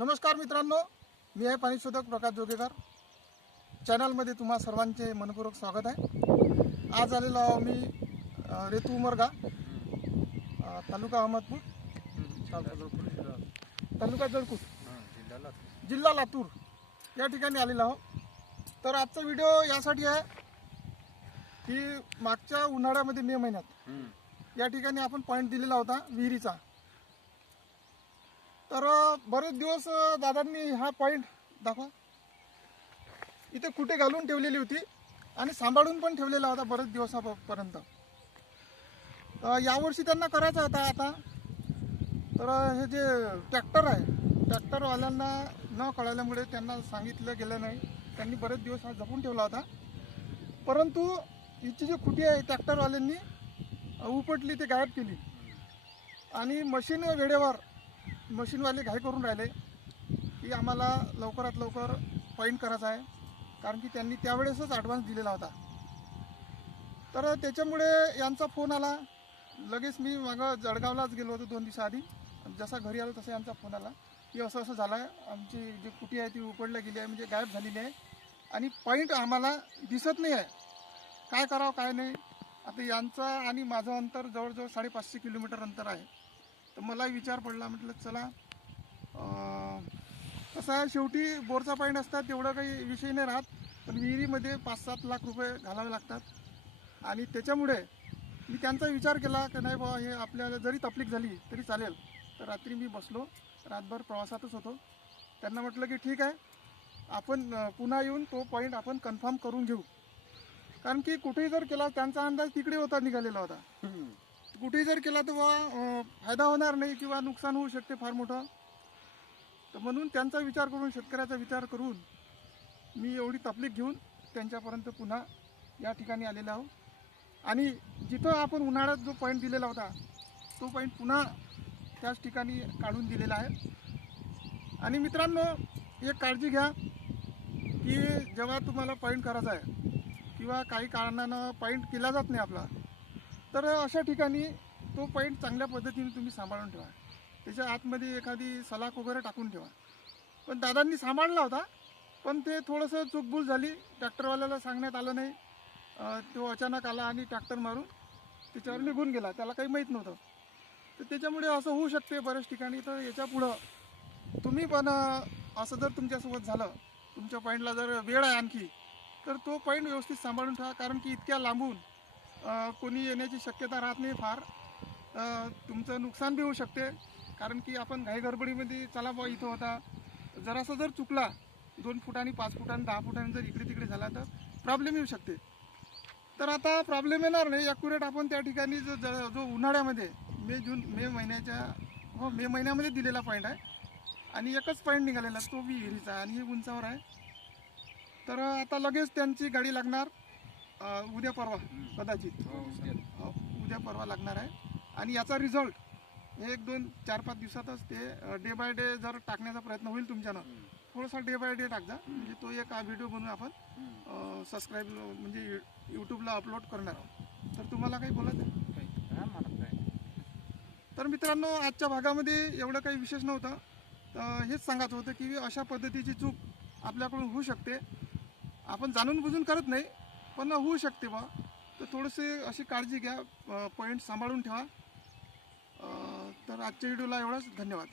नमस्कार मित्रांनो मी आहे पाणीशोधक प्रकाश जोगेकर. चॅनलमध्ये तुम्हा सर्वांचे मनपूर्वक स्वागत आहे. आज आलेलो आहो मी रेतू उमरगा तालुका अहमदपूर. तालुका जळकूट जिल्हा लातूर. या ठिकाणी आलेलो आहो. तर आजचा व्हिडिओ यासाठी आहे की मागच्या उन्हाळ्यामध्ये मे महिन्यात या ठिकाणी आपण पॉईंट दिलेला होता विहिरीचा. तर बरेच दिवस दादांनी हा पॉईंट दाखवा. इथे कुठे घालून ठेवलेली होती आणि सांभाळून पण ठेवलेला होता बरेच दिवसापर्यंत. यावर्षी त्यांना करायचा होता आता. तर हे जे ट्रॅक्टर आहे ट्रॅक्टरवाल्यांना न कळाल्यामुळे त्यांना सांगितलं गेलं नाही. त्यांनी बरेच दिवस हा जपून ठेवला होता. परंतु हिची जी खुटी आहे ट्रॅक्टरवाल्यांनी उपटली ते गायब केली. आणि मशीन वेळेवर मशीनवाले घाई करून राहिले की आम्हाला लवकरात लवकर पॉईंट करायचा आहे. कारण की त्यांनी त्यावेळेसच ॲडव्हान्स दिलेला होता. तर त्याच्यामुळे यांचा फोन आला. लगेच मी मागं जळगावलाच गेलो होतो दोन दिवसाआधी. जसा घरी आलो तसा यांचा फोन आला. की असं असं झालं आहे आमची जी कुटी आहे ती उकडल्या गेली आहे म्हणजे गायब झालेली आहे. आणि पॉईंट आम्हाला दिसत नाही आहे. काय करावं काय नाही. आता यांचा आणि माझं अंतर जवळजवळ साडेपाचशे किलोमीटर अंतर आहे. तर मला विचार पडला म्हटलं चला तसा कसं आहे शेवटी बोरचा पॉईंट असतात तेवढं काही विषय नाही राहत पण विहिरीमध्ये पाच सात लाख रुपये घालावे लागतात. आणि त्याच्यामुळे मी त्यांचा विचार केला की नाही बाबा हे आपल्याला जरी तकलीफ झाली तरी चालेल. तर रात्री मी बसलो रातभर प्रवासातच होतो. त्यांना म्हटलं की ठीक आहे आपण पुन्हा येऊन तो पॉईंट आपण कन्फर्म करून घेऊ. कारण की कुठेही जर केला त्यांचा अंदाज तिकडे होता निघालेला होता. कुठेही जर केला तर बा फायदा होणार नाही किंवा नुकसान होऊ शकते फार मोठं. तर म्हणून त्यांचा विचार करून शेतकऱ्याचा विचार करून मी एवढी तकलीफ घेऊन त्यांच्यापर्यंत पुन्हा या ठिकाणी आलेला आहो. आणि जिथं आपण उन्हाळ्यात जो पॉईंट दिलेला होता तो पॉईंट पुन्हा त्याच ठिकाणी काढून दिलेला आहे. आणि मित्रांनो एक काळजी घ्या की जेव्हा तुम्हाला पॉईंट करायचा आहे किंवा काही कारणानं पॉईंट केला जात नाही आपला तर अशा ठिकाणी तो पॉईंट चांगल्या पद्धतीने तुम्ही सांभाळून ठेवा. त्याच्या आतमध्ये एखादी सलाख वगैरे टाकून ठेवा. पण दादांनी सांभाळला होता पण ते थोडंसं चुकभूल झाली. ट्रॅक्टरवाल्याला सांगण्यात आलं नाही. तो अचानक आला आणि ट्रॅक्टर मारून त्याच्यावर निघून गेला. त्याला काही माहीत नव्हतं. तर त्याच्यामुळे असं होऊ शकते बऱ्याच ठिकाणी. तर याच्या पुढं तुम्ही पण असं जर तुमच्यासोबत झालं तुमच्या पॉईंटला जर वेळ आहे आणखी तर तो पॉईंट व्यवस्थित सांभाळून ठेवा. कारण की इतक्या लांबून कोणी येण्याची शक्यता राहत नाही फार. तुमचं नुकसान बी होऊ शकते. कारण की आपण घाई गडबडीमध्ये चला बा इथं होता. जरासा जर चुकला दोन फुटांनी पाच फुटांनी दहा फुटांनी जर इकडे तिकडे झाला तर प्रॉब्लेम येऊ शकते. तर आता प्रॉब्लेम येणार नाही. ॲक्युरेट आपण त्या ठिकाणी जो ज- जो उन्हाळ्यामध्ये मे जून मे महिन्याच्या हो मे महिन्यामध्ये दिलेला पॉईंट आहे. आणि एकच पॉईंट निघालेला तो बी विहिरीचा आणि हे उंचावर आहे. तर आता लगेच त्यांची गाडी लागणार. उद्या परवा कदाचित. अ, उद्या. परवा लागणार आहे. आणि याचा रिझल्ट एक दोन चार पाच दिवसातच ते डे बाय डे जर टाकण्याचा प्रयत्न होईल तुमच्यानं थोडासा डे बाय डे टाकजा. म्हणजे तो एक व्हिडिओ बनवून आपण सबस्क्राईब म्हणजे यूट्यूबला अपलोड करणार आहोत. तर तुम्हाला काही बोलायचं आहे? तर मित्रांनो आजच्या भागामध्ये एवढं काही विशेष नव्हतं. तर हेच सांगायचं होतं की अशा पद्धतीची चूक आपल्याकडून होऊ शकते. आपण जाणून बुजून करत नाही. पण होऊ शकते बा. तर थोडेसे अशी काळजी घ्या. पॉईंट सांभाळून ठेवा. तर आजच्या व्हिडिओला एवढंच. धन्यवाद.